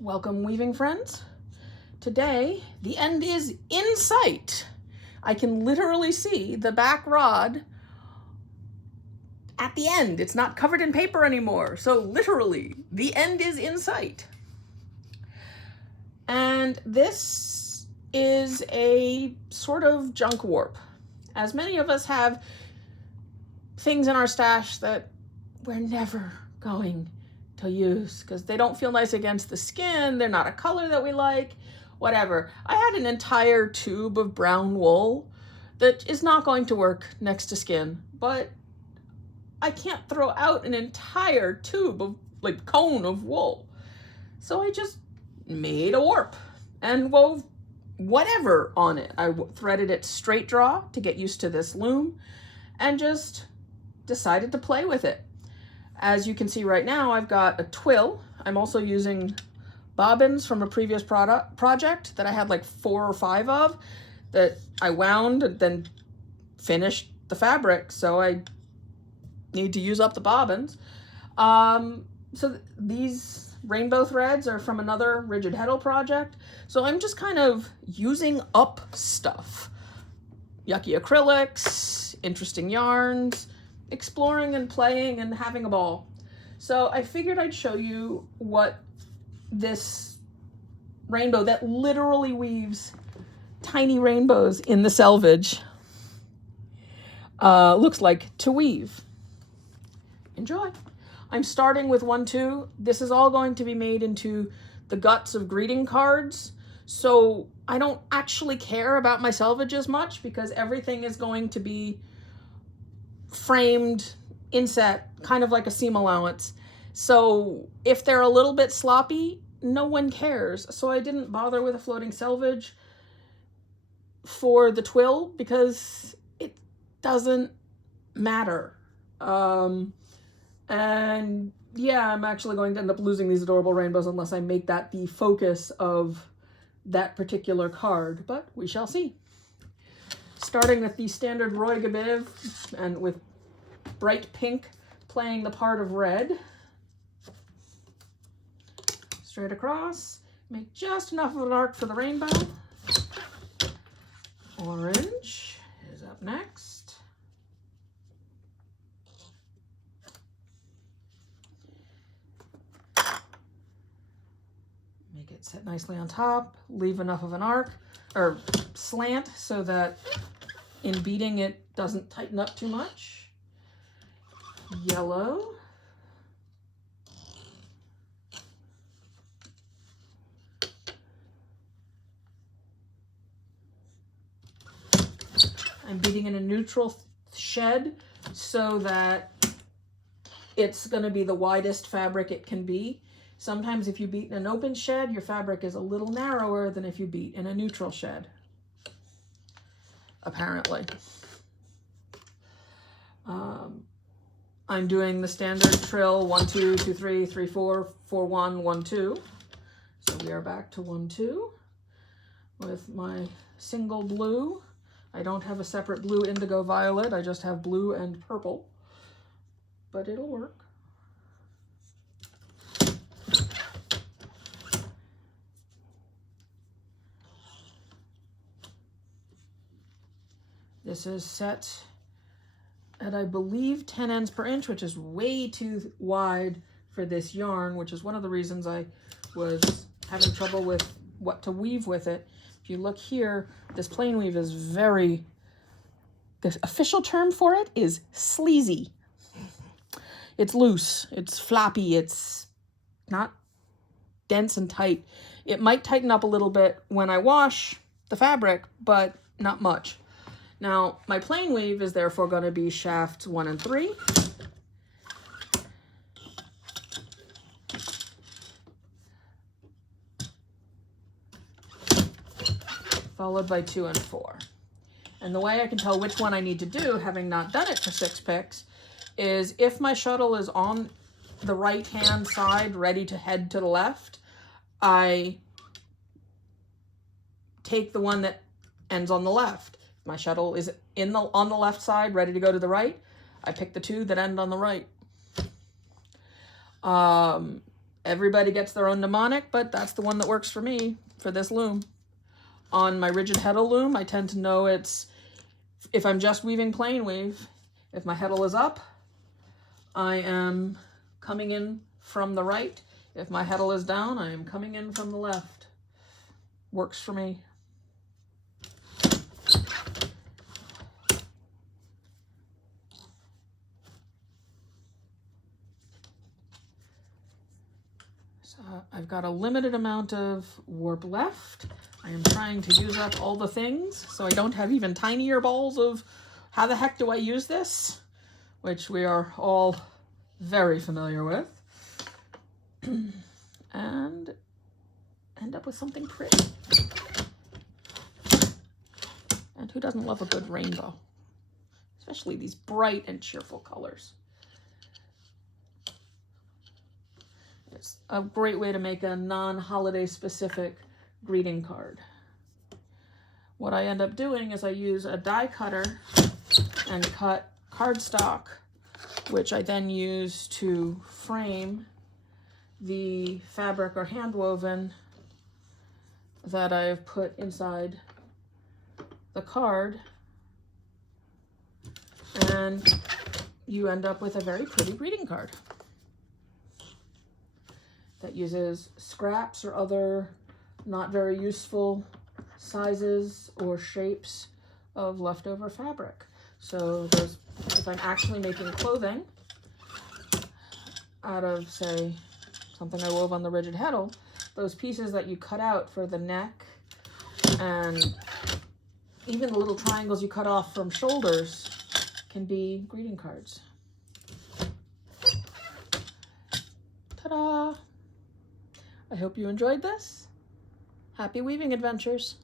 Welcome, weaving friends. Today, the end is in sight. I can literally see the back rod at the end. It's not covered in paper anymore. So literally, the end is in sight. And this is a sort of junk warp. As many of us have things in our stash that we're never going to use because they don't feel nice against the skin, they're not a color that we like, whatever. I had an entire tube of brown wool that is not going to work next to skin, but I can't throw out an entire tube of cone of wool. So I just made a warp and wove whatever on it. I threaded it straight draw to get used to this loom and just decided to play with it. As you can see right now, I've got a twill. I'm also using bobbins from a previous project that I had like 4 or 5 of that I wound and then finished the fabric. So I need to use up the bobbins. So these rainbow threads are from another rigid heddle project. So I'm just kind of using up stuff. Yucky acrylics, interesting yarns, exploring and playing and having a ball. So I figured I'd show you what this rainbow that literally weaves tiny rainbows in the selvage looks like to weave. Enjoy. I'm starting with 1-2. This is all going to be made into the guts of greeting cards. So I don't actually care about my selvage as much because everything is going to be framed inset, kind of like a seam allowance. So if they're a little bit sloppy, no one cares. So I didn't bother with a floating selvage for the twill because it doesn't matter. And yeah, I'm actually going to end up losing these adorable rainbows unless I make that the focus of that particular card, but we shall see. Starting with the standard Roy Gabiv and with bright pink playing the part of red. Straight across, make just enough of an arc for the rainbow. Orange is up next. Make it sit nicely on top, leave enough of an arc or slant so that in beating it doesn't tighten up too much. Yellow. I'm beating in a neutral shed so that it's going to be the widest fabric it can be. Sometimes if you beat in an open shed, your fabric is a little narrower than if you beat in a neutral shed, apparently. I'm doing the standard trill 1, 2, 2, 3, 3, 4, 4, 1, 1, 2. So we are back to 1, 2 with my single blue. I don't have a separate blue, indigo, violet. I just have blue and purple, but it'll work. This is set at, I believe, 10 ends per inch, which is way too wide for this yarn, which is one of the reasons I was having trouble with what to weave with it. If you look here, this plain weave is the official term for it is sleazy. It's loose, it's floppy, it's not dense and tight. It might tighten up a little bit when I wash the fabric, but not much. Now, my plain weave is therefore going to be shafts 1 and 3. Followed by 2 and 4. And the way I can tell which one I need to do, having not done it for 6 picks, is if my shuttle is on the right-hand side, ready to head to the left, I take the one that ends on the left. My shuttle is on the left side, ready to go to the right, I pick the 2 that end on the right. Everybody gets their own mnemonic, but that's the one that works for me for this loom. On my rigid heddle loom, I tend to know it's, if I'm just weaving plain weave, if my heddle is up, I am coming in from the right. If my heddle is down, I am coming in from the left. Works for me. So I've got a limited amount of warp left. I am trying to use up all the things, so I don't have even tinier balls of how the heck do I use this, which we are all very familiar with, and end up with something pretty. And who doesn't love a good rainbow? Especially these bright and cheerful colors. It's a great way to make a non-holiday specific greeting card. What I end up doing is I use a die cutter and cut cardstock, which I then use to frame the fabric or hand woven that I've put inside the card, and you end up with a very pretty greeting card that uses scraps or other not very useful sizes or shapes of leftover fabric. So there's, if I'm actually making clothing out of, say, something I wove on the rigid heddle, those pieces that you cut out for the neck and even the little triangles you cut off from shoulders can be greeting cards. Ta-da! I hope you enjoyed this. Happy weaving adventures!